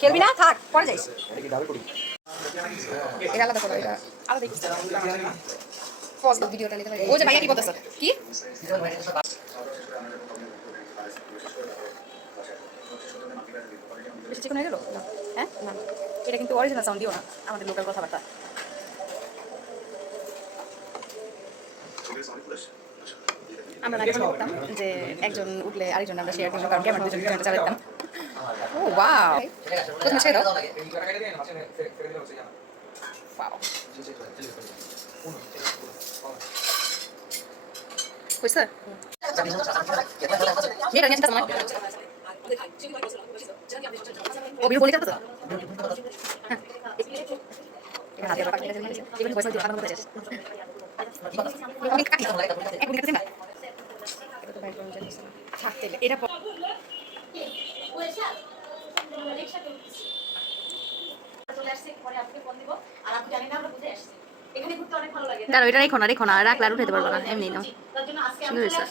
খেলবি না থাক পরে যাইস এটা আলাদা করো এটা আলাদা পজ ভিডিওটা নিতে পারি ও যে ভাইয়া কি বলতেছ কি বেশি চিকন হয়ে গেল হ্যাঁ না এটা কিন্তু অরিজিনাল সাউন্ড দিও না আমাদের লোকাল কথাবার্তা আমরা আগে করতাম যে একজন উঠলে আরেকজন আমরা শেয়ার করবো কারণ ক্যামেরা দুজন দুজনটা চালাতাম ও ওয়াও প্রথমে ছেড়ে দাও ওয়াও কইছে এটা নিয়ে চিন্তা ও বিউ বলি করতে তো এটা হাতে পাকা এটা নিয়ে এগুলো ভয়েস দিয়ে বানানো হচ্ছে থাকতে এটা দাঁড়ো এটা রেখো না রাখলে আর উঠাতে পারবো না এমনি না সুন্দর হয়েছে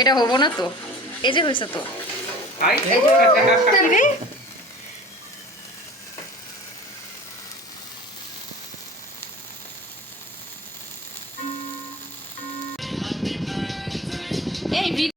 এটা হবো না তো এই যে হয়েছে তো